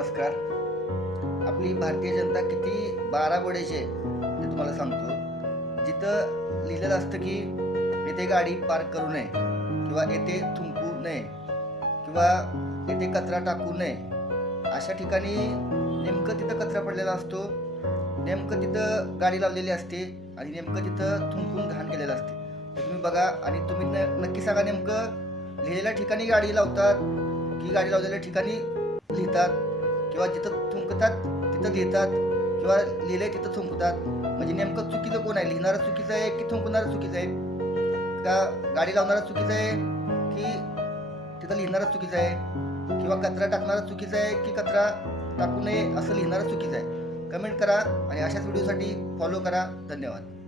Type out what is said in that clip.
नमस्कार. आपली भारतीय जनता किती बाराबोड्याची आहे ते तुम्हाला सांगतो. जिथं लिहिलेलं असतं की येथे गाडी पार्क करू नये किंवा येथे थुंकू नये किंवा येथे कचरा टाकू नये, अशा ठिकाणी नेमकं तिथं कचरा पडलेला असतो, नेमकं तिथं गाडी लावलेली असते आणि नेमकं तिथं थुंकून घाण केलेलं असते. तर तुम्ही बघा आणि तुम्ही नक्की सांगा, नेमकं लिहिलेल्या ठिकाणी गाडी लावतात की गाडी लावलेल्या ठिकाणी लिहितात किंवा जिथं थुंकतात तिथं लिहितात किंवा लिहिलंय तिथं थुंकतात. म्हणजे नेमकं चुकीचं कोण आहे? लिहिणारं चुकीचं आहे की थुंकणारं चुकीचं आहे? का गाडी लावणारं चुकीचं आहे की तिथं लिहिणारं चुकीचं आहे? किंवा कचरा टाकणारं चुकीचं आहे की कचरा टाकू नये असं लिहिणारं चुकीचं आहे? कमेंट करा आणि अशाच व्हिडिओसाठी फॉलो करा. धन्यवाद.